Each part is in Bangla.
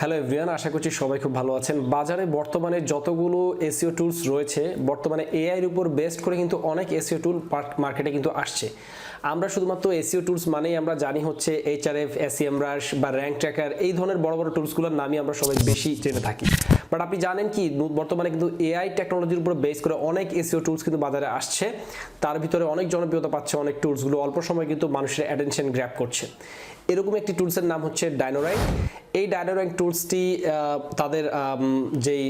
হ্যালো এভরিওয়ান, আশা করছি সবাই খুব ভালো আছেন। বাজারে বর্তমানে যতগুলো এসইও টুলস রয়েছে, বর্তমানে এআই এর উপর বেস্ট করে কিন্তু অনেক এসইও টুল মার্কেটে কিন্তু আসছে। আমরা শুধুমাত্র এসইও টুলস মানেই আমরা জানি হচ্ছে এইচআরএফ, সেমরাশ বা র্যাঙ্ক ট্র্যাকার, এই ধরনের বড় বড় টুলসগুলোর নামই আমরা সবাই বেশি জেনে থাকি। বাট আপনি জানেন কি, বর্তমানে কিন্তু এআই টেকনোলজির উপর বেস করে অনেক এসইও টুলস কিন্তু বাজারে আসছে। তার ভিতরে অনেক জনপ্রিয়তা পাচ্ছে অনেক টুলসগুলো, অল্প সময় কিন্তু মানুষের অ্যাটেনশন গ্র্যাব করছে। এরকম একটি টুলসের নাম হচ্ছে DinoRank। এই DinoRank টুলসটি তাদের যেই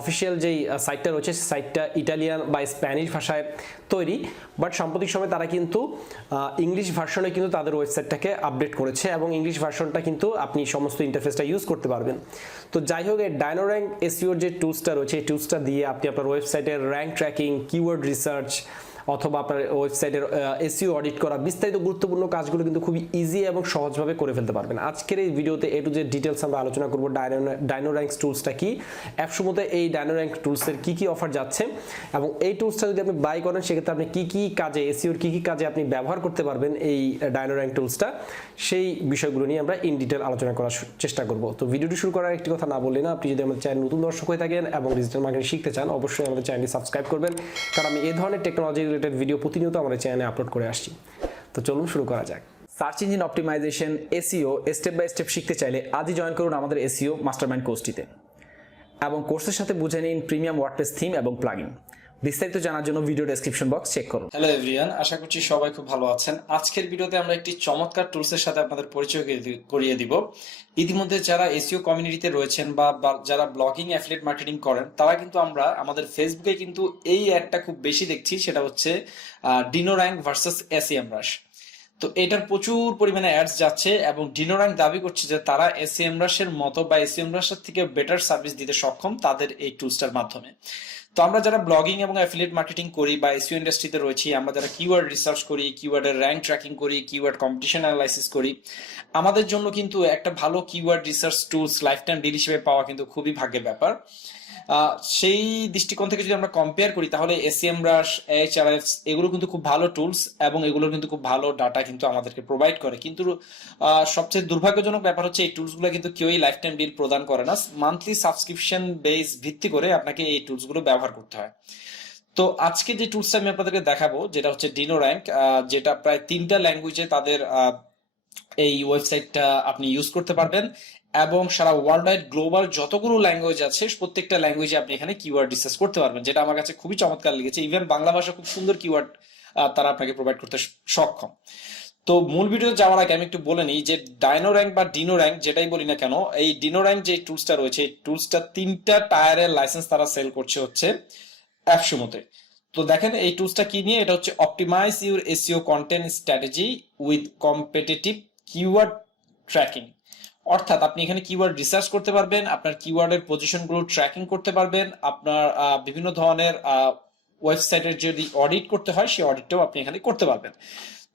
অফিসিয়াল যেই সাইটটা রয়েছে, সাইটটা ইটালিয়ান বা স্প্যানিশ ভাষায় তৈরি, বাট সাম্প্রতিক সময় তারা কিন্তু ইংলিশ ভার্সনে কিন্তু তাদের ওয়েবসাইটটাকে আপডেট করেছে এবং ইংলিশ ভার্সনটা কিন্তু আপনি সমস্ত ইন্টারফেসটা ইউজ করতে পারবেন। তো যাই হোক, এই DinoRank এসইওর যে টুলসটা রয়েছে, এই টুলসটা দিয়ে আপনি আপনার ওয়েবসাইটের র্যাঙ্ক ট্র্যাকিং, কিওয়ার্ড রিসার্চ অথবা আপনার ওয়েবসাইটের এসইও অডিট করা, বিস্তারিত গুরুত্বপূর্ণ কাজগুলো কিন্তু খুবই ইজি এবং সহজভাবে করে ফেলতে পারবেন। আজকের এই ভিডিওতে এ টু জেড ডিটেলস আমরা আলোচনা করব। DinoRank টুলসটা কি, অ্যাপসমোতে এই DinoRank টুলসের কি কি অফার যাচ্ছে, এবং এই টুলসটা যদি আপনি বাই করেন সেক্ষেত্রে আপনি কি কি কাজে, এসইওর কি কি কাজে আপনি ব্যবহার করতে পারবেন এই DinoRank টুলসটা, সেই বিষয়গুলো নিয়ে আমরা ইন ডিটেল আলোচনা করার চেষ্টা করব। তো ভিডিওটি শুরু করার একটি কথা না বললে না, আপনি যদি আমাদের চ্যানেল নতুন দর্শক হয়ে থাকেন এবং ডিজিটাল মার্কেটিং শিখতে চান, অবশ্যই আমাদের চ্যানেলটি সাবস্ক্রাইব করবেন, কারণ আমি এই ধরনের টেকনোলজি রিলেটেড ভিডিও প্রতিনিয়ত আমাদের চ্যানেলে আপলোড করে আসছি। তো চলুন শুরু করা যাক। Search engine optimization, SEO step by step শিখতে চাইলে আজই জয়েন করুন আমাদের এসইও মাস্টারমাইন্ড কোর্সটিতে এবং কোর্সের সাথে বুঝে নিন প্রিমিয়াম ওয়ার্ডপ্রেস থিম এবং প্লাগইন। বিস্তারিত জানার জন্য ভিডিও ডেসক্রিপশন বক্স চেক করুন। হ্যালো এভরিওয়ান, আশা করছি সবাই খুব ভালো আছেন। আজকের ভিডিওতে আমরা একটি চমৎকার টুলসের সাথে আপনাদের পরিচয় করিয়ে দিব। ইতিমধ্যে যারা এসইও কমিউনিটিতে রয়েছেন বা যারা ব্লগিং, অ্যাফিলিয়েট মার্কেটিং করেন, তারা কিন্তু আমরা আমাদের ফেসবুকে কিন্তু এই অ্যাডটা খুব বেশি দেখছি, সেটা হচ্ছে DinoRank ভার্সেস Semrush। তো এটার প্রচুর পরিমাণে অ্যাডস যাচ্ছে এবং DinoRank দাবি করছে যে তারা Semrush'ের মতো বা Semrush'ের থেকে বেটার সার্ভিস দিতে সক্ষম তাদের এই টুলসটার মাধ্যমে। তো আমরা যারা ব্লগিং এবং অ্যাফিলিয়েট মার্কেটিং করি বা এসইও ইন্ডাস্ট্রিতে রয়েছি, আমরা যারা কিওয়ার্ড রিসার্চ করি, কিওয়ার্ডের র্যাঙ্ক ট্র্যাকিং করি, কিওয়ার্ড কম্পিটিশন অ্যানালাইসিস করি, আমাদের জন্য কিন্তু একটা ভালো keyword research tools lifetime deal হিসেবে পাওয়া কিন্তু খুবই ভাগ্যের ব্যাপার। সেই দৃষ্টিকোণ থেকে যদি আমরা কম্পেয়ার করি, তাহলে Semrush, এইচআরএফ এগুলো কিন্তু খুব ভালো টুলস এবং এগুলো কিন্তু খুব ভালো ডাটা কিন্তু আমাদেরকে প্রোভাইড করে। কিন্তু সবচেয়ে দুর্ভাগ্যজনক ব্যাপার হচ্ছে এই টুলসগুলো কিন্তু কেউই লাইফ টাইম ডিল প্রদান করে না। মান্থলি সাবস্ক্রিপশন বেস ভিত্তি করে আপনাকে এই টুলসগুলো ব্যবহার করতে হয়। তো আজকে যে টুলসটা আমি আপনাদেরকে দেখাবো, যেটা হচ্ছে DinoRank, যেটা প্রায় 3টা ল্যাঙ্গুয়েজে তাদের এই ওয়েবসাইটটা আপনি ইউজ করতে পারবেন এবং সারা ওয়ার্ল্ড ওয়াইড গ্লোবাল যতগুলো ল্যাঙ্গুয়েজ আছে প্রত্যেকটা ল্যাঙ্গুয়েজে আপনি এখানে কিওয়ার্ড রিসার্চ করতে পারবেন, যেটা আমার কাছে খুবই চমৎকার লেগেছে। ইভেন বাংলা ভাষা খুব সুন্দর কিওয়ার্ড তারা আপনাকে প্রোভাইড করতে সক্ষম। তো মূল ভিডিওতে যাওয়ার আগে আমি একটু বলে নিই যে DinoRank বা DinoRank যেটাই বলি না কেন, এই DinoRank যে টুলসটা রয়েছে, এই টুলসটা 3টা টায়ারের লাইসেন্স তারা সেল করছে হচ্ছে অ্যাপসমোতে। তো দেখেন এই টুলসটা কি নিয়ে, এটা হচ্ছে optimize your SEO content strategy with competitive keyword tracking. অর্থাৎ আপনি এখানে কিওয়ার্ড রিসার্চ করতে পারবেন, আপনার কিওয়ার্ডের পজিশনগুলো ট্র্যাকিং করতে পারবেন, আপনার বিভিন্ন ধরনের ওয়েবসাইটের যদি অডিট করতে হয় সেই অডিটটাও আপনি এখানে করতে পারবেন।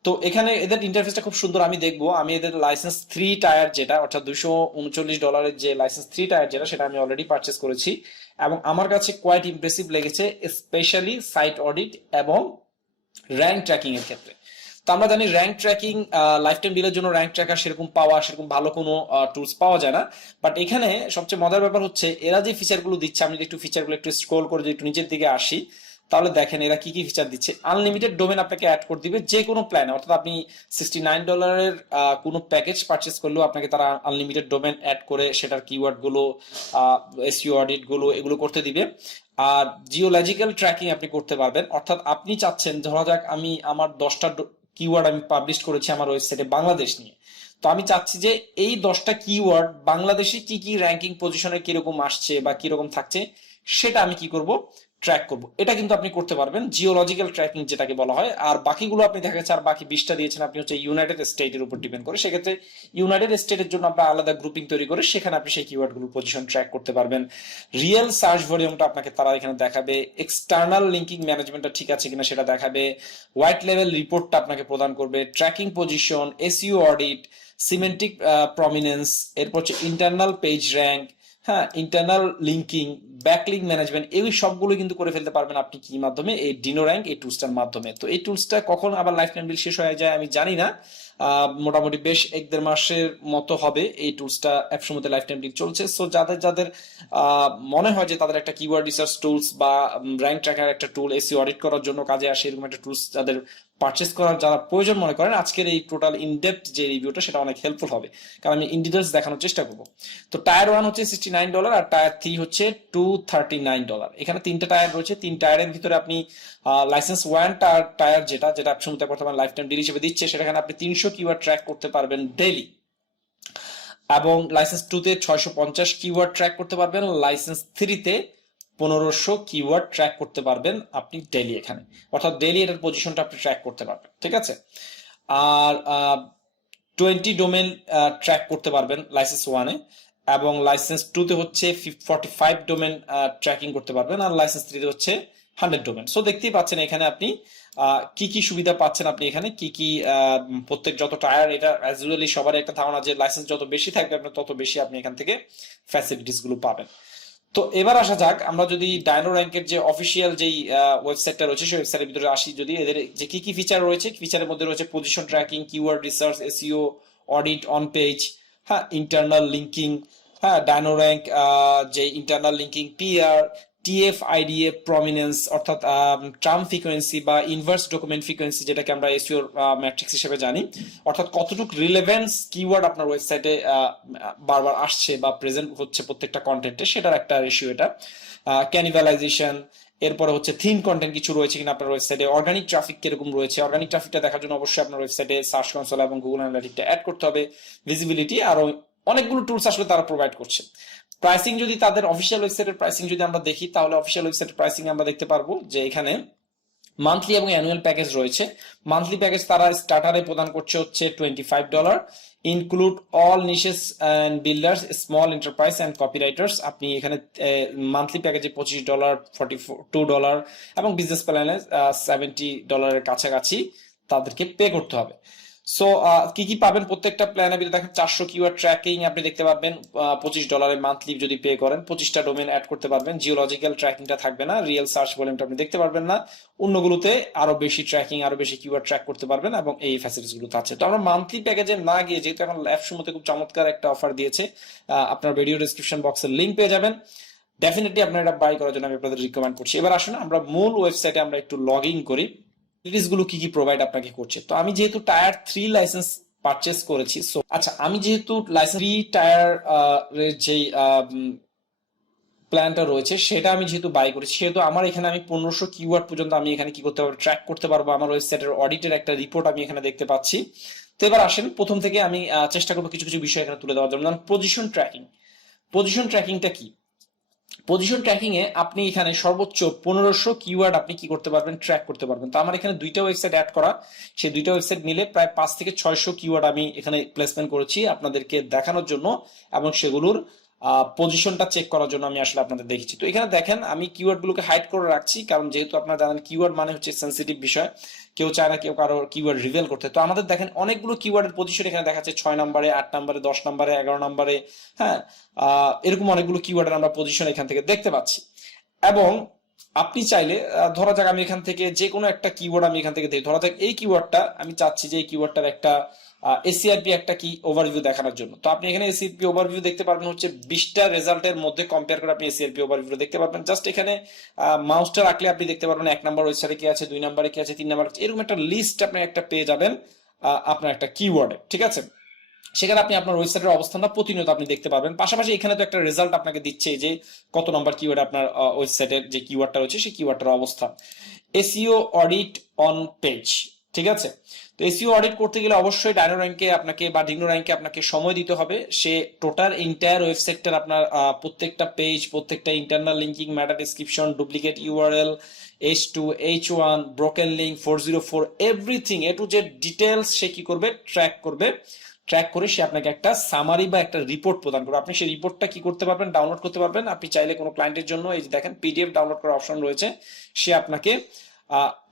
তো এখানে এদের ইন্টারফেসটা খুব সুন্দর। আমি দেখবো, আমি এদের লাইসেন্স 3 টায়ার যেটা, অর্থাৎ $239 যে লাইসেন্স 3 টায়ার যেটা, সেটা আমি অলরেডি পারচেস করেছি এবং আমার কাছে কোয়াইট ইমপ্রেসিভ লেগেছে, স্পেশালি সাইট অডিট এবং র্যাঙ্ক ট্র্যাকিং এর ক্ষেত্রে। তো আমরা জানি র্যাঙ্ক ট্র্যাকিং, লাইফ টাইম ডিলের জন্য র্যাঙ্ক ট্র্যাকার সেরকম ভালো কোনো টুলস পাওয়া যায় না। বাট এখানে সবচেয়ে মজার ব্যাপার হচ্ছে এরা যে ফিচারগুলো দিচ্ছে, আমি যদি একটু ফিচারগুলো একটু স্ক্রোল করে যদি একটু নিচের দিকে আসি, তাহলে দেখেন এরা কি কি ফিচার দিচ্ছে। আনলিমিটেড ডোমেন আপনাকে অ্যাড করে দিবে যে কোনো প্ল্যানে, অর্থাৎ আপনি $69 কোনো প্যাকেজ পারচেস করলেও আপনাকে তারা আনলিমিটেড ডোমেন অ্যাড করে সেটার কিওয়ার্ড গুলো, এসইও অডিট গুলো এগুলো করতে দিবে। আর জিওলজিক্যাল ট্র্যাকিং আপনি করতে পারবেন, অর্থাৎ আপনি চাচ্ছেন, ধরা যাক আমি আমার 10টা কিওয়ার্ড আমি পাবলিশ করেছি আমার ওয়েবসাইটে বাংলাদেশ নিয়ে, তো আমি চাচ্ছি যে এই 10টা কিওয়ার্ড বাংলাদেশে কি কি র্যাঙ্কিং পজিশনে কিরকম আসছে বা কিরকম থাকছে সেটা আমি কি করব, ট্র্যাক করব। এটা কিন্তু আপনি করতে পারবেন, জিওলজিক্যাল ট্র্যাকিং যেটাকে বলা হয়। আর বাকিগুলো আপনি দেখা যাচ্ছে, আর বাকি 20টা দিয়েছেন আপনি হচ্ছে ইউনাইটেড স্টেটের উপর ডিপেন্ড করে, সেক্ষেত্রে ইউনাইটেড স্টেটের জন্য আমরা আলাদা গ্রুপিং তৈরি করে সেখানে আপনি সেই কিওয়ার্ডগুলোর পজিশন ট্র্যাক করতে পারবেন। রিয়েল সার্চ ভলিউমটা আপনাকে তারা এখানে দেখাবে, এক্সটার্নাল লিঙ্কিং ম্যানেজমেন্টটা ঠিক আছে কিনা সেটা দেখাবে, হোয়াইট লেভেল রিপোর্টটা আপনাকে প্রদান করবে, tracking position, SEO audit, semantic prominence, এরপর হচ্ছে ইন্টারনাল পেজ র্যাঙ্ক, হ্যাঁ, ইন্টারনাল লিঙ্কিং, ব্যাকলিঙ্ক ম্যানেজমেন্ট, এই সবগুলো কিন্তু করে ফেলতে পারবেন আপনি কি মাধ্যমে, এই ডিনোর্যাঙ্ক এই টুলসটার মাধ্যমে। তো এই টুলসটা কখন আবার লাইফ টাইম বিল শেষ হয়ে যায় আমি জানি না, মোটামুটি বেশ 1-1.5 মাসের মতো হবে এই টুলসটা অ্যাপসমতে লাইফ টাইম বিল চলছে। সো যাদের যাদের মনে হয় যে তাদের একটা কিওয়ার্ড রিসার্চ টুলস বা র্যাঙ্ক ট্র্যাকার একটা টুল এসইও অডিট করার জন্য কাজে আসে, এরকম একটা টুলস যাদের পারচেস করার যারা প্রয়োজন মনে করেন, আজকের এই টোটাল ইনডেপথ যে রিভিউটা সেটা অনেক হেল্পফুল হবে, কারণ আমি ইন ডিটেলস দেখানোর চেষ্টা করবো। তো টায়ার 1 হচ্ছে $69 আর টায়ার 3 হচ্ছে $239। এখানে 3টা টায়ার রয়েছে, 3 টায়ারের ভিতরে আপনি লাইসেন্স 1 টায়ার যেটা অ্যাপসমতে বর্তমানে লাইফ টাইম ডিল হিসেবে দিচ্ছে, সেটাখানে আপনি 300 কিওয়ার্ড ট্র্যাক করতে পারবেন ডেইলি, এবং লাইসেন্স 2 তে 650 কিওয়ার্ড ট্র্যাক করতে পারবেন, লাইসেন্স 3 তে 1500 কিওয়ার্ড ট্র্যাক করতে পারবেন আপনি ডেইলি এখানে, অর্থাৎ ডেইলি এটার পজিশনটা আপনি ট্র্যাক করতে পারবেন, ঠিক আছে। আর 20 ডোমেন ট্র্যাক করতে পারবেন লাইসেন্স 1 এ, এবং লাইসেন্স 2 তে হচ্ছে 45 ডোমেন ট্র্যাকিং করতে পারবেন, আর লাইসেন্স 3 তে হচ্ছে 100 ডোমেন। সো দেখতেই পাচ্ছেন এখানে আপনি কি কি সুবিধা পাচ্ছেন, আপনি এখানে কি কি প্রত্যেক যত টায়ার, এটা অ্যাজ ইউজুয়ালি সবার একটা ধারণা যে লাইসেন্স যত বেশি থাকবে আপনার তত বেশি আপনি এখান থেকে ফ্যাসিলিটিস গুলো পাবেন। তো এবার আসা যাক, আমরা যদি ডাইনোর্যাঙ্কের যে অফিসিয়াল যেই ওয়েবসাইটটা রয়েছে সেই ওয়েবসাইটের ভিতরে আসি, যদি এদের যে কি কি ফিচার রয়েছে, ফিচারের মধ্যে রয়েছে position tracking, keyword research, SEO, audit on page, হ্যাঁ, ইন্টারনাল লিঙ্কিং, হ্যাঁ, ডাইনোর্যাঙ্ক যে internal linking, PR, TF IDA prominence, অর্থাৎ ট্রাম ফ্রিকোয়েন্সি বা ইনভার্স ডকুমেন্ট ফ্রিকোয়েন্সি, যেটাকে আমরা এসইও ম্যাট্রিক্স হিসেবে জানি, অর্থাৎ কতটুকু রিলেভেন্স কিওয়ার্ড আপনার ওয়েবসাইটে বারবার আসছে বা প্রেজেন্ট হচ্ছে প্রত্যেকটা কন্টেন্টে, সেটার একটা রেশিও এটা। ক্যানিভালাইজেশন, এরপরে হচ্ছে থিম কন্টেন্ট কিছু রয়েছে কিনা আপনার ওয়েবসাইটে, অর্গানিক ট্রাফিক কিরকম রয়েছে, অর্গানিক ট্রাফিকটা দেখার জন্য অবশ্যই আপনার ওয়েবসাইটে সার্চ কনসোল এবং গুগল অ্যানালিটিকটা অ্যাড করতে হবে, ভিজিবিলিটি, আরো অনেকগুলো টুলস আসলে তারা প্রোভাইড করছে। প্রাইসিং, যদি তাদের অফিসিয়াল ওয়েবসাইটের প্রাইসিং যদি আমরা দেখি, তাহলে অফিসিয়াল ওয়েবসাইটের প্রাইসিং আমরা দেখতে পারবো যে এখানে মান্থলি এবং অ্যানুয়াল প্যাকেজ রয়েছে। মান্থলি প্যাকেজ তারা স্টার্টারে প্রদান করছে হচ্ছে $25, include all niches and builders, small enterprise and copywriters. আপনি এখানে মান্থলি প্যাকেজে $25, $42 এবং বিজনেস প্ল্যানে $70 কাছাকাছি তাদেরকে পে করতে হবে। সো কি কি পাবেন প্রত্যেকটা প্ল্যানের ভিতরে, দেখেন 400 কিওয়ার্ড ট্র্যাকিং আপনি দেখতে পাবেন $25 মান্থলি যদি পে করেন, 25টা ডোমেন অ্যাড করতে পারবেন, জিওলজিক্যাল ট্র্যাকিংটা থাকবে না, রিয়েল সার্চ ভলিউমটা আপনি দেখতে পারবেন না, অন্যগুলোতে আরো বেশি ট্র্যাকিং, আরো বেশি কিওয়ার্ড ট্র্যাক করতে পারবেন, এবং এই ফ্যাসিলিটিস গুলো আছে। তো আমরা মান্থলি প্যাকেজে না গিয়ে, যেহেতু এখন অ্যাপসমতে খুব চমৎকার একটা অফার দিয়েছে, আপনার ভিডিও ডেসক্রিপশন বক্সের লিংক পেয়ে যাবেন, ডেফিনেটলি আপনার এটা বাই করার জন্য আমি আপনাদের রিকমেন্ড করছি। এবার আসুন আমরা মূল ওয়েবসাইটে আমরা একটু লগ ইন করি, গুলো কি কি প্রোভাইড আপনাকে করছে। তো আমি যেহেতু টায়ার 3 লাইসেন্স পারচেস করেছি, সো আচ্ছা, আমি যেহেতু লাইসেন্স 3 টায়ার যে প্ল্যানটা রয়েছে সেটা আমি যেহেতু বাই করেছি, সেহেতু আমার এখানে আমি 1500 কিওয়ার্ড পর্যন্ত আমি এখানে কি করতে পারবো, ট্র্যাক করতে পারবো। আমার ওয়েবসাইটের অডিটের একটা রিপোর্ট আমি এখানে দেখতে পাচ্ছি। তো এবার আসেন, প্রথম থেকে আমি চেষ্টা করবো কিছু কিছু বিষয় এখানে তুলে দেওয়ার জন্য। পজিশন ট্র্যাকিং, পজিশন ট্র্যাকিংটা কি? পজিশন ট্র্যাকিং এ আপনি এখানে সর্বোচ্চ 1500 কিওয়ার্ড আপনি কি করতে পারবেন, ট্র্যাক করতে পারবেন। তো আমার এখানে দুইটা ওয়েবসাইট অ্যাড করা, সেই দুইটা ওয়েবসাইট মিলে প্রায় 5 থেকে 600 কিওয়ার্ড আমি এখানে প্লেসমেন্ট করেছি আপনাদেরকে দেখানোর জন্য, এবং সেগুলোর পজিশনটা চেক করার জন্য আমি আসলে আপনাদের দেখেছি। তো এখানে দেখেন আমি কিওয়ার্ড গুলোকে হাইড করে রাখছি, কারণ যেহেতু আপনারা জানেন কিওয়ার্ড মানে হচ্ছে সেন্সিটিভ বিষয়, কেউ চায় না কেউ কারো কিওয়ার্ড রিভেল করতে। তো আমাদের দেখেন অনেকগুলো কিওয়ার্ডের পজিশন এখানে দেখাচ্ছে 6 নম্বরে, 8 নম্বরে, 10 নম্বরে, 11 নম্বরে, হ্যাঁ, এরকম অনেকগুলো কিওয়ার্ডের আমরা পজিশন এখান থেকে দেখতে পাচ্ছি। এবং আপনি চাইলে ধরা যাক আমি এখান থেকে যে কোনো একটা কিওয়ার্ড আমি এখান থেকে দিই, ধরা যাক এই কিওয়ার্ডটা আমি চাচ্ছি যে এই কিওয়ার্ডটার একটা এসিআরপি একটা কি ওভারভিউ দেখানোর জন্য। তো আপনি এখানে এসিআরপি ওভারভিউ দেখতে পারবেন হচ্ছে 20টা রেজাল্টের মধ্যে কম্পেয়ার করে আপনি এসিআরপি ওভারভিউ দেখতে পারবেন। জাস্ট এখানে মাউসটা রাখলে আপনি দেখতে পারবেন 1 নম্বর ওয়েবসাইটে কি আছে, 2 নম্বরে কি আছে, 3 নম্বরে, এরকম একটা লিস্ট আপনি একটা পেয়ে যাবেন আপনার একটা কিওয়ার্ডে, ঠিক আছে। সেখানে আপনি আপনার ওয়েবসাইটের অবস্থানটা প্রতিনিয়ত আপনি দেখতে পারবেন। পাশাপাশি এখানে তো একটা রেজাল্ট আপনাকে দিচ্ছে যে কত নম্বর কিওয়ার্ড আপনার ওয়েবসাইটের যে কিওয়ার্ডটা রয়েছে সেই কিওয়ার্ডটার অবস্থান। এসইও অডিট অন পেজ, ঠিক আছে। তো এসইও অডিট করতে গেলে অবশ্যই ডাইনোর্যাঙ্কে আপনাকে বা ডিনোর্যাঙ্কে আপনাকে সময় দিতে হবে। সে টোটাল এন্টায়ার ওয়েবসাইটটার আপনার প্রত্যেকটা পেজ, প্রত্যেকটা internal linking, meta description, duplicate URL, H2, H1, broken link, 404, everything A to Z details সে কি করবে, ট্র্যাক করবে। ট্র্যাক করে সে আপনাকে একটা সামারি বা একটা রিপোর্ট প্রদান করবে। আপনি সেই রিপোর্টটা কি করতে পারবেন, ডাউনলোড করতে পারবেন। আপনি চাইলে কোনো ক্লায়েন্টের জন্য এই যে দেখেন পিডিএফ ডাউনলোড করার অপশন রয়েছে, সে আপনাকে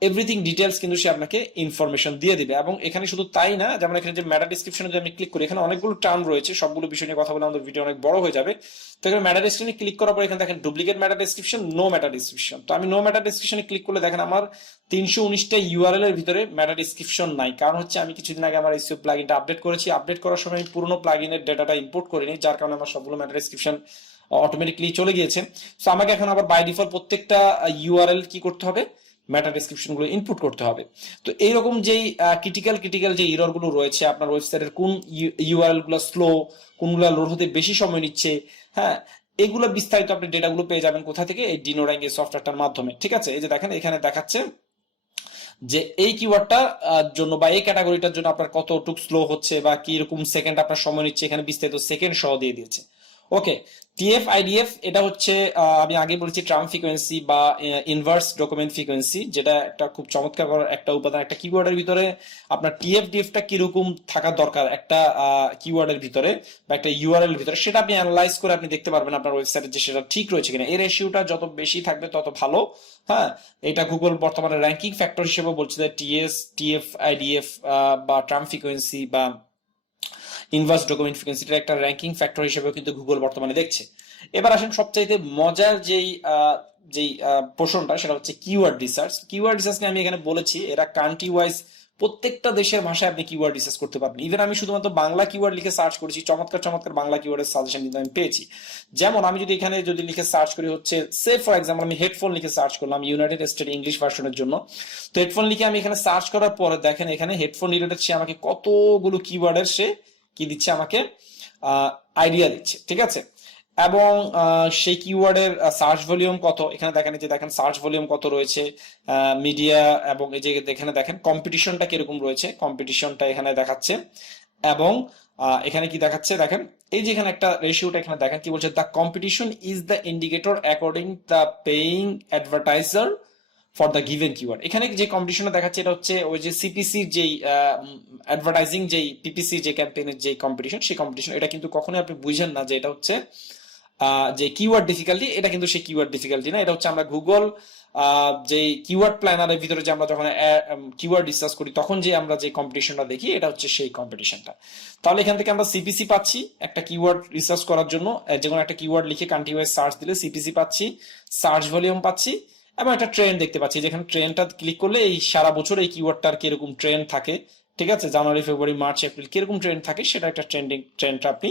এভরিথিং ডিটেলস কিন্তু সে আপনাকে ইনফরমেশন দিয়ে দিবে। এবং এখানে শুধু তাই না, যেমন এখানে যে মেটা ডিসক্রিপশনে যদি আমি ক্লিক করি, এখানে অনেকগুলো টার্ম রয়েছে, সবগুলো বিষয় নিয়ে কথা বলে আমাদের ভিডিও অনেক বড় হয়ে যাবে। তো এখানে মেটা ডিসক্রিপশনে ক্লিক করার পর এখানে দেখেন ডুপ্লিকেট মেটা ডিসক্রিপশন, নো মেটা ডিসক্রিপশন। তো আমি নো মেটা ডিসক্রিপশনে ক্লিক করলে দেখেন আমার 319টা ইউআরএল এর ভিতরে মেটা ডিসক্রিপশন নাই। কারণ হচ্ছে আমি কিছুদিন আগে আমার এসইও প্লাগইনটা আপডেট করেছি, আপডেট করার সময় আমি পুরনো প্লাগইনের ডেটাটা ইম্পোর্ট করিনি, যার কারণে আমার সবগুলো মেটা ডিসক্রিপশন অটোমেটিকলি চলে গিয়েছে। সো আমাকে এখন আবার বাই ডিফল্ট প্রত্যেকটা ইউআরএল কি করতে হবে, মেটা ডেসক্রিপশন গুলো ইনপুট করতে হবে। তো এইরকম যেই ক্রিটিক্যাল যে এরর গুলো রয়েছে, আপনার ওয়েবসাইটের কোন ইউআরএল গুলো স্লো, কোনগুলো লোড হতে বেশি সময় নিচ্ছে, হ্যাঁ, এগুলো বিস্তারিত আপনি ডেটাগুলো পেয়ে যাবেন কোথা থেকে, এই ডিনোর্যাঙ্ক এই সফটওয়্যারটার মাধ্যমে। ঠিক আছে, এই যে দেখেন এখানে দেখাচ্ছে যে এই কিওয়ার্ডটার জন্য বা এই ক্যাটাগরিটার জন্য আপনার কতটুকু স্লো হচ্ছে বা কি রকম সেকেন্ড আপনার সময় নিচ্ছে, এখানে বিস্তারিত সেকেন্ড সহ দিয়ে দিয়েছে। ওকে, টিএফ আইডিএফ এটা হচ্ছে আমি আগে বলেছি ট্রাম ফ্রিকোয়েন্সি বা ইনভার্স ডকুমেন্ট ফ্রিকোয়েন্সি, যেটা একটা খুব চমৎকার একটা উপাদান। একটা কিওয়ার্ডের ভিতরে আপনার টিএফ ডিএফটা কিরকম থাকা দরকার একটা কিওয়ার্ডের ভিতরে বা একটা ইউআরএল ভিতরে, সেটা আপনি অ্যানালাইজ করে আপনি দেখতে পারবেন আপনার ওয়েবসাইটে যে সেটা ঠিক রয়েছে কিনা। এই রেশিওটা যত বেশি থাকবে তত ভালো। হ্যাঁ, এটা গুগল বর্তমানে র্যাঙ্কিং ফ্যাক্টর হিসেবে বলছে যে টিএফ আইডিএফ বা ট্রাম ফ্রিকোয়েন্সি বা ইনভার্স ডকুমেন্ট ফ্রিকোয়েন্সিটার একটা র্যাঙ্কিং ফ্যাক্টর হিসেবে কিন্তু গুগল বর্তমানে দেখছে। এবার আসেন সবচাইতে মজার যেই পোর্শনটা, সেটা হচ্ছে কিওয়ার্ড রিসার্চ। কিওয়ার্ড রিসার্চ নিয়ে আমি এখানে বলেছি, এরা কান্ট্রি ওয়াইজ প্রত্যেকটা দেশের ভাষায় আপনি কিওয়ার্ড রিসার্চ করতে পারবেন। ইভেন আমি শুধুমাত্র বাংলা কিওয়ার্ড লিখে সার্চ করেছি, চমৎকার বাংলা কিওয়ার্ডের সাজেশন কিন্তু আমি পেয়েছি। যেমন আমি যদি এখানে যদি লিখে সার্চ করি হচ্ছে সে ফর এক্সাম্পল আমি হেডফোন লিখে সার্চ করলাম ইউনাইটেড স্টেট ইংলিশ ভার্সনের জন্য। তো হেডফোন লিখে আমি এখানে সার্চ করার পরে দেখেন এখানে হেডফোন রিলেটেড সে আমাকে কতগুলো কিওয়ার্ডের সে কি দিচ্ছে, আমাকে আইডিয়া দিচ্ছে। ঠিক আছে, এবং সেই কিওয়ার্ডের সার্চ ভলিউম কত, এখানে দেখেন যে দেখেন সার্চ ভলিউম কত রয়েছে, মিডিয়া, এবং এই যে এখানে দেখেন কম্পিটিশনটা কিরকম রয়েছে, কম্পিটিশনটা এখানে দেখাচ্ছে। এবং এখানে কি দেখাচ্ছে দেখেন, এই যে এখানে একটা রেশিওটা এখানে দেখেন কি বলছে, the competition is the indicator according the paying advertiser for the given keyword. এখানে যে কম্পিটিশনটা দেখাচ্ছে এটা হচ্ছে ওই যে সিপিসির যেই অ্যাডভার্টাইজিং যেই পিপিসি যে ক্যাম্পেইনের যে কম্পিটিশন, সেই কম্পিটিশন। এটা কিন্তু কখনোই আপনি বুঝেন না যে এটা হচ্ছে যে কিওয়ার্ড ডিফিকাল্টি, এটা কিন্তু সেই কিওয়ার্ড ডিফিকাল্টি না। এটা হচ্ছে আমরা গুগল যে কিওয়ার্ড প্ল্যানারের ভিতরে যে আমরা যখন কিওয়ার্ড রিসার্চ করি তখন যে আমরা যে কম্পিটিশনটা দেখি, এটা হচ্ছে সেই কম্পিটিশনটা। তাহলে এখান থেকে আমরা সিপিসি পাচ্ছি একটা কিওয়ার্ড রিসার্চ করার জন্য, যে কোনো একটা কিওয়ার্ড লিখে কান্ট্রি ওয়াইজ সার্চ দিলে সিপিসি পাচ্ছি, সার্চ ভলিউম পাচ্ছি, এবং একটা ট্রেন্ড দেখতে পাচ্ছি। যেখানে ট্রেন্ডটা ক্লিক করলে এই সারা বছর এই কিওয়ার্ডটার কিরকম ট্রেন্ড থাকে, ঠিক আছে, জানুয়ারি ফেব্রুয়ারি মার্চ এপ্রিল কিরকম ট্রেন্ড থাকে, সেটা একটা ট্রেন্ডটা আপনি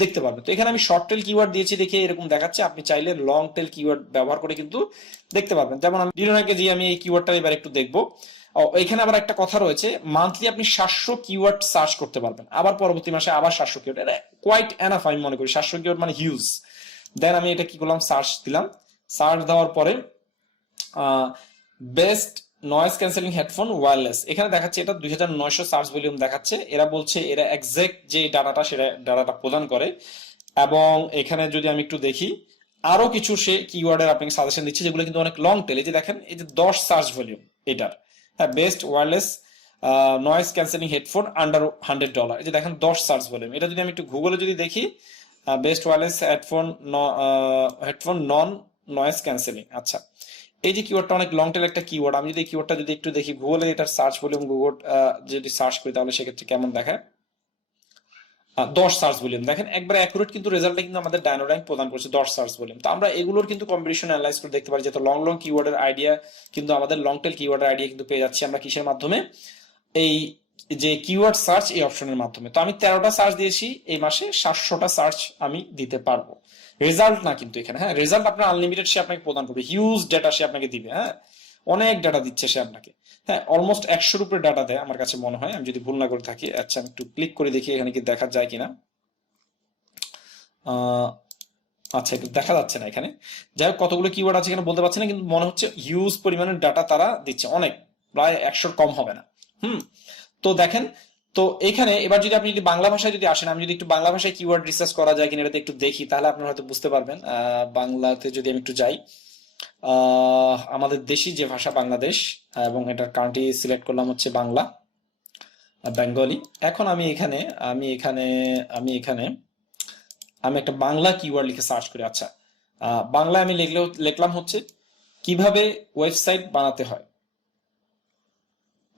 দেখতে পারবেন। তো এখানে আমি শর্ট টেল কিওয়ার্ড দিয়েছি দেখে এরকম দেখাচ্ছে, আপনি চাইলে লং টেল কিওয়ার্ড ব্যবহার করে কিন্তু দেখতে পারবেন। যেমন আমি ডিনোর্যাঙ্কে যে আমি এই কিওয়ার্ডটা এবার একটু দেখবো। এখানে আবার একটা কথা রয়েছে, মান্থলি আপনি 700 কিওয়ার্ড সার্চ করতে পারবেন, আবার পরবর্তী মাসে আবার 700 কিওয়ার্ড। এটা কোয়াইট এনাফ আমি মনে করি, 700 কিওয়ার্ড মানে হিউজ। দেন আমি এটা কি করলাম, সার্চ দিলাম। সার্চ দেওয়ার পরে best noise cancelling headphone wireless, এখানে দেখাচ্ছে এটা 2900 সার্চ ভলিউম দেখাচ্ছে। এরা বলছে এরা এক্সাক্ট যে ডাটাটা সেটা ডাটাটা প্রদান করে। এবং এখানে যদি আমি একটু দেখি আরো কিছু সে কিওয়ার্ডের আপনাকে সাজেশন দিচ্ছে, যেগুলো কিন্তু অনেক লং টেল। এই যে দেখেন এই যে 10 সার্চ ভলিউম এটার, হ্যাঁ, best wireless noise cancelling headphone under $100, এই যে দেখেন 10 সার্চ ভলিউম। এটা যদি আমি একটু গুগলে যদি দেখি, বেস্ট ওয়্যারলেস হেডফোন নন নয়েজ ক্যান্সেলিং, আচ্ছা, এই যে কিওয়ার্ডটা অনেক লং টেল একটা কিওয়ার্ড। আমি যদি এই কিওয়ার্ডটা যদি একটু দেখি গুগলে, এটার সার্চ ভলিউম গুগল যদি সার্চ করি তাহলে সেক্ষেত্রে কেমন দেখায়, 10 সার্চ ভলিউম। দেখেন একবারে অ্যাকুরেট কিন্তু রেজাল্টটা কিন্তু আমাদের ডাইনোর্যাঙ্ক প্রদান করছে 10 সার্চ ভলিউম। তো আমরা এগুলোর কিন্তু কম্পিটিশন অ্যানালাইজ করে দেখতে পারি যে লং কিওয়ার্ডের আইডিয়া কিন্তু আমাদের লং টেল কিওয়ার্ডের আইডিয়া কিন্তু পেয়ে যাচ্ছি আমরা কিসের মাধ্যমে, এই যে কিওয়ার্ড সার্চ এই অপশনের মাধ্যমে। তো আমি 13টা সার্চ দিয়েছি এই মাসে, 700টা সার্চ আমি দিতে পারবো। রেজাল্ট না কিন্তু এখানে, হ্যাঁ, রেজাল্ট আপনার আনলিমিটেড সে আপনাকে প্রদান করবে, হিউজ ডেটা সে আপনাকে দিবে, হ্যাঁ, অনেক ডাটা দিচ্ছে সে আপনাকে, হ্যাঁ, অলমোস্ট 100-র উপরে ডাটা দেয় আমার কাছে মনে হয়, আমি যদি ভুল না করে থাকি। আচ্ছা আমি একটু ক্লিক করে দেখি এখানে কি দেখা যায় কিনা। আচ্ছা একটু দেখা যাচ্ছে না এখানে, যাই হোক কতগুলো কিওয়ার্ড আছে এখানে বলতে পারছি না, কিন্তু মনে হচ্ছে হিউজ পরিমাণের ডাটা তারা দিচ্ছে, অনেক, প্রায় 100-র কম হবে না। তো দেখেন, তো এখানে এবার যদি আপনি যদি বাংলা ভাষায় যদি আসেন, আমি যদি একটু বাংলা ভাষায় কিওয়ার্ড রিসার্চ করা যায় কিনা এটাতে একটু দেখি, তাহলে আপনারা হয়তো বুঝতে পারবেন। বাংলাতে যদি আমি একটু যাই, আমাদের দেশি যে ভাষা বাংলাদেশ, এবং এটার কান্ট্রি সিলেক্ট করলাম হচ্ছে বাংলা, বেঙ্গলি। এখন আমি এখানে একটা বাংলা কিওয়ার্ড লিখে সার্চ করি। আচ্ছা, বাংলা আমি লিখলাম হচ্ছে কিভাবে ওয়েবসাইট বানাতে হয়।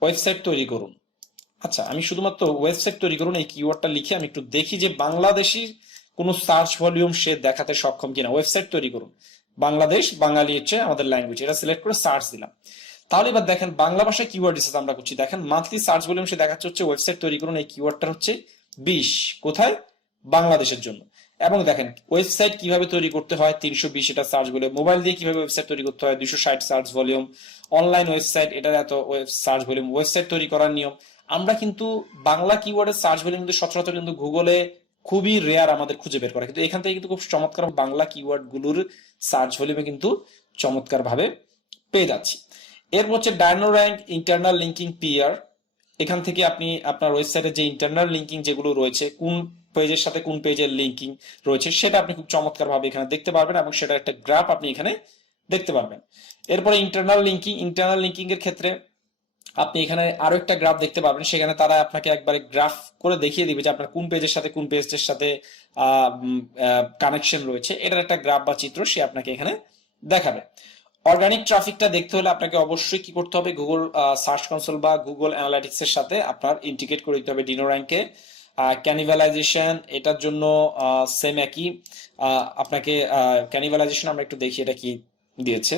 ওয়েবসাইট তৈরি করুন। আচ্ছা, আমি শুধুমাত্র ওয়েবসাইট তৈরি করুন এই কিওয়ার্ডটা লিখে আমি একটু দেখি যে বাংলাদেশি কোনো সার্চ ভলিউম সে দেখাতে সক্ষম কিনা। ওয়েবসাইট তৈরি করুন, বাংলাদেশ, বাঙালি হচ্ছে আমাদের ল্যাঙ্গুয়েজ, এটা সিলেক্ট করে সার্চ দিলাম। তাহলে এবার দেখেন বাংলা ভাষায় কিওয়ার্ড রিসার্চ আমরা করছি, দেখেন মান্থলি সার্চ ভলিউম সে দেখাচ্ছে হচ্ছে ওয়েবসাইট তৈরি করুন এই কিওয়ার্ডটা হচ্ছে 20, কোথায়? বাংলাদেশের জন্য। এবং দেখেন ওয়েবসাইট কিভাবে তৈরি করতে হয় 320 এটা সার্চ ভলিউম, মোবাইল দিয়ে কিভাবে ওয়েবসাইট তৈরি করতে হয় 260 সার্চ ভলিউম, অনলাইন ওয়েবসাইট এটার এত সার্চ ভলিউম, ওয়েবসাইট তৈরি করার নিয়ম। আমরা কিন্তু বাংলা কিওয়ার্ডের সার্চ ভলিউম কিন্তু সচরাচর কিন্তু গুগলে খুবই রেয়ার আমাদের খুঁজে বের করা, কিন্তু এখান থেকে কিন্তু খুব চমৎকার বাংলা কিওয়ার্ড গুলোর সার্চ ভলিউমে কিন্তু চমৎকার ভাবে পেয়ে যাচ্ছি। এরপর হচ্ছে ডাইনোর্যাঙ্ক ইন্টারনাল লিঙ্কিং পিয়ার, এখান থেকে আপনি আপনার ওয়েবসাইটে যে ইন্টারনাল লিঙ্কিং যেগুলো রয়েছে, কোন পেজের সাথে কোন পেজের লিঙ্কিং রয়েছে সেটা আপনি খুব চমৎকার ভাবে এখানে দেখতে পারবেন এবং সেটা একটা গ্রাফ আপনি এখানে দেখতে পারবেন। এরপরে ইন্টারনাল লিঙ্কিং এর ক্ষেত্রে আপনি এখানে আরো একটা গ্রাফ দেখতে পাবেন, সেখানে তারা আপনাকে একবারে গ্রাফ করে দেখিয়ে দিবে যে আপনার কোন পেজের সাথে কোন পেজের সাথে কানেকশন রয়েছে, এটার একটা গ্রাফ বা চিত্র সে আপনাকে এখানে দেখাবে। অর্গানিক ট্রাফিকটা দেখতে হলে আপনাকে অবশ্যই কি করতে হবে, গুগল সার্চ কনসোল বা গুগল অ্যানালাইটিক্স এর সাথে আপনার ইন্টিগ্রেট করে দিতে হবে ডিনোর্যাঙ্কে। ক্যানিভালাইজেশন এটার জন্য সেম একই, আপনাকে ক্যানিভালাইজেশন আমরা একটু দেখি এটা কি দিয়েছে।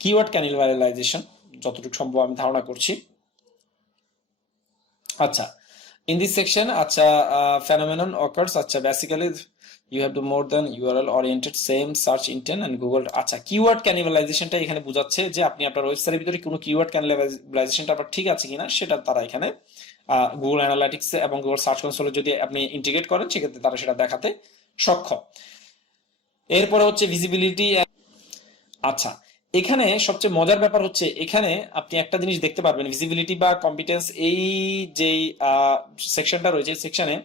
কিওয়ার্ড ক্যানিভালাইজেশন যতটুকু সম্ভব আমি ধারণা করছি। আচ্ছা, in this section আচ্ছা phenomenon occurs, আচ্ছা basically you have to more than URL oriented same search intent and Google। আচ্ছা, কিওয়ার্ড ক্যানিভালাইজেশনটা এখানে বোঝাচ্ছে যে আপনি আপনার ওয়েবসাইটের ভিতরে কোনো কিওয়ার্ড ক্যানিভালাইজেশনটা আপনার ঠিক আছে কিনা সেটা তারা এখানে গুগল অ্যানালাইটিক্স এবং গুগল সার্চ কনসোলে যদি আপনি ইন্টিগ্রেট করেন সেক্ষেত্রে তারা সেটা দেখাতে সক্ষম। এরপরে হচ্ছে ভিজিবিলিটি। আচ্ছা, এখানে সবচেয়ে মজার ব্যাপার হচ্ছে এখানে আপনি একটা জিনিস দেখতে পারবেন, ভিজিবিলিটি বা কম্পিটেন্স এই যে সেকশনটা রয়েছে, সেকশনে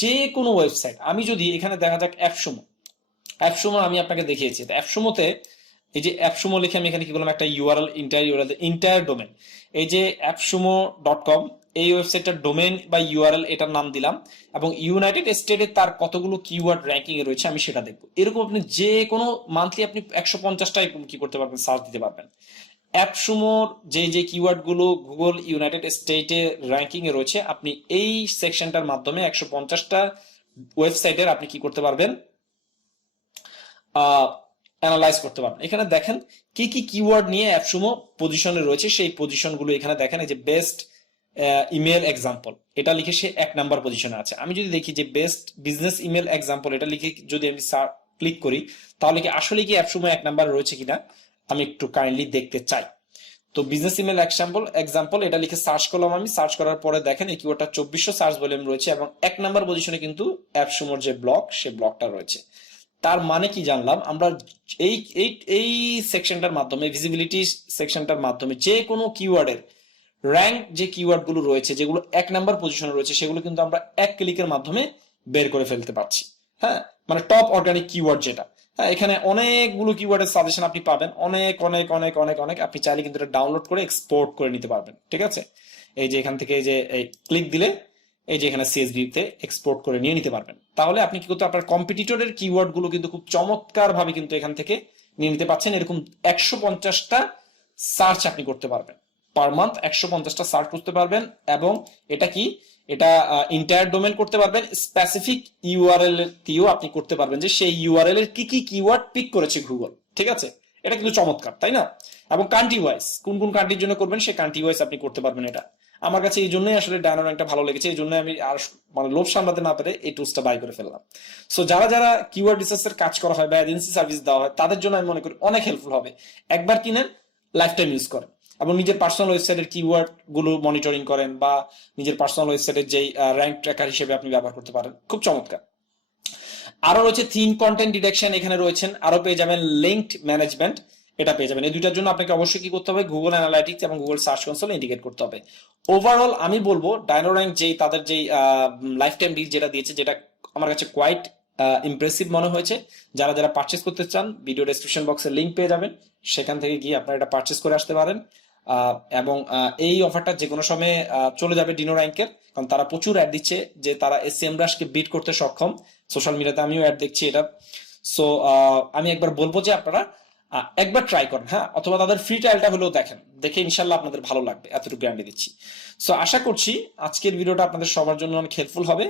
যে কোনো ওয়েবসাইট, আমি যদি এখানে দেখা যাক অ্যাপসুমো আমি আপনাকে দেখিয়েছি, অ্যাপসুমোতে এই যে অ্যাপসুমো লিখে আমি এখানে কি করলাম, একটা ইউআরএল ইন্টায়ার ডোমেন, এই যে appsumo.com এই ওয়েবসাইটটার ডোমেন বা ইউআরএল এটার নাম দিলাম এবং ইউনাইটেড স্টেটে তার কতগুলো কিওয়ার্ড র্যাঙ্কিং এ রয়েছে আমি সেটা দেখবো। এরকম আপনি যে কোনো মান্থলি আপনি 150টাই কি করতে পারবেন, সার্চ দিতে পারবেন। অ্যাপসুমোর যে কিওয়ার্ড গুলো গুগল ইউনাইটেড স্টেটে র্যাঙ্কিং এ রয়েছে আপনি এই সেকশনটার মাধ্যমে 150টা ওয়েবসাইটের আপনি কি করতে পারবেন, অ্যানালাইজ করতে পারবেন। এখানে দেখেন কি কি কিওয়ার্ড নিয়ে অ্যাপসুমো পজিশনে রয়েছে, সেই পজিশন গুলো এখানে দেখেন। এই যে বেস্ট ইমেল এক্সাম্পল এটা লিখে সে 1 নাম্বার পজিশনে আছে। আমি যদি দেখি যে বেস্ট বিজনেস ইমেল এক্সাম্পল এটা লিখে যদি আমি ক্লিক করি তাহলে কি আসলে কি অ্যাপসুমো 1 নাম্বার রয়েছে কিনা আমি একটু কাইন্ডলি দেখতে চাই। তো বিজনেস ইমেল এক্সাম্পল এটা লিখে সার্চ করলাম, আমি সার্চ করার পরে দেখেন এই কিওয়ার্ডটা 2400 সার্চ ভলিউম রয়েছে এবং 1 নাম্বার পজিশনে কিন্তু অ্যাপসুমোর যে ব্লগ সে ব্লগটা রয়েছে। তার মানে কি জানলাম আমরা, এই এই এই সেকশনটার মাধ্যমে, ভিজিবিলিটি সেকশনটার মাধ্যমে যে কোনো কিওয়ার্ডের র্যাঙ্ক যে কিওয়ার্ড গুলো রয়েছে যেগুলো 1 নাম্বার পজিশনে রয়েছে সেগুলো কিন্তু আমরা 1 ক্লিকের মাধ্যমে বের করে ফেলতে পারছি। হ্যাঁ, মানে টপ অর্গানিক কিওয়ার্ড যেটা, হ্যাঁ এখানে অনেকগুলো কিওয়ার্ডের সাজেশন আপনি পাবেন, অনেক অনেক অনেক অনেক অনেক আপনি চাইলে কিন্তু এটা ডাউনলোড করে এক্সপোর্ট করে নিতে পারবেন। ঠিক আছে, এই যে এখান থেকে এই যে ক্লিক দিলে এই যে এখানে সিএসভি তে এক্সপোর্ট করে নিয়ে নিতে পারবেন। তাহলে আপনি কি করতে, আপনার কম্পিটিটরের কিওয়ার্ড গুলো কিন্তু খুব চমৎকার ভাবে কিন্তু এখান থেকে নিয়ে নিতে পারছেন। এরকম 150টা সার্চ আপনি করতে পারবেন পার মান্থ, 150টা সার্চ করতে পারবেন এবং এটা কি, এটা ইন্টায়ার ডোমেন করতে পারবেন, স্পেসিফিক ইউআরএল দিয়েও আপনি করতে পারবেন যে সেই ইউআরএল এর কি কি কিওয়ার্ড পিক করেছে গুগল। ঠিক আছে, এটা কিন্তু চমৎকার, তাই না? এবং কান্ট্রি ওয়াইজ কোন কোন কান্ট্রির জন্য করবেন সেই কান্ট্রি ওয়াইজ আপনি করতে পারবেন। এটা আমার কাছে এই জন্যই আসলে ডাইনোর্যাঙ্কটা ভালো লেগেছে, এই জন্য আমি আর মানে লোভ সামলাতে না পেরে এই টুলসটা বাই করে ফেললাম। সো যারা যারা কিওয়ার্ড রিসার্চের কাজ করা হয় বা এজেন্সি সার্ভিস দেওয়া হয় তাদের জন্য আমি মনে করি অনেক হেল্পফুল হবে। একবার কিনেন, লাইফ টাইম ইউজ করেন এবং নিজের পার্সোনাল ওয়েবসাইটের কিওয়ার্ড গুলো মনিটরিং করেন বা নিজের পার্সোনাল ওয়েবসাইটের যেই র্যাঙ্ক ট্র্যাকার হিসেবে আপনি ব্যবহার করতে পারেন। খুব চমৎকার। আরো রয়েছে থিম কন্টেন্ট ডিটেকশন, এখানে রয়েছেন আরো পেয়ে যাবেন লিঙ্কড ম্যানেজমেন্ট, এটা পেয়ে যাবেন। এই দুইটার জন্য আপনাকে অবশ্যই কি করতে হবে, গুগল অ্যানালাইটিক্স এবং গুগল সার্চ কনসোল ইন্টিগ্রেট করতে হবে। ওভারঅল আমি বলবো ডাইনোর্যাঙ্ক যেই তাদের যেই লাইফ টাইম ডিল যেটা দিয়েছে, যেটা আমার কাছে কোয়াইট ইমপ্রেসিভ মনে হয়েছে। যারা যারা পারচেস করতে চান ভিডিও ডেসক্রিপশন বক্সে লিঙ্ক পেয়ে যাবেন, সেখান থেকে গিয়ে আপনারা এটা পারচেস করে আসতে পারেন। এবং এই অফারটা যে কোনো সময় চলে যাবে ডিনোর্যাঙ্কের, কারণ তারা প্রচুর অ্যাড দিচ্ছে যে তারা সেমরাশকে বিট করতে সক্ষম। সোশ্যাল মিডিয়াতে আমিও অ্যাড দেখছি এটা। সো আমি একবার বলবো যে আপনারা একবার ট্রাই করেন, হ্যাঁ, অথবা তাদের ফ্রি ট্রায়ালটা হলেও দেখে ইনশাল্লাহ আপনাদের ভালো লাগবে, এতটুকু গ্যারান্টি দিচ্ছি। সো আশা করছি আজকের ভিডিওটা আপনাদের সবার জন্য অনেক হেল্পফুল হবে।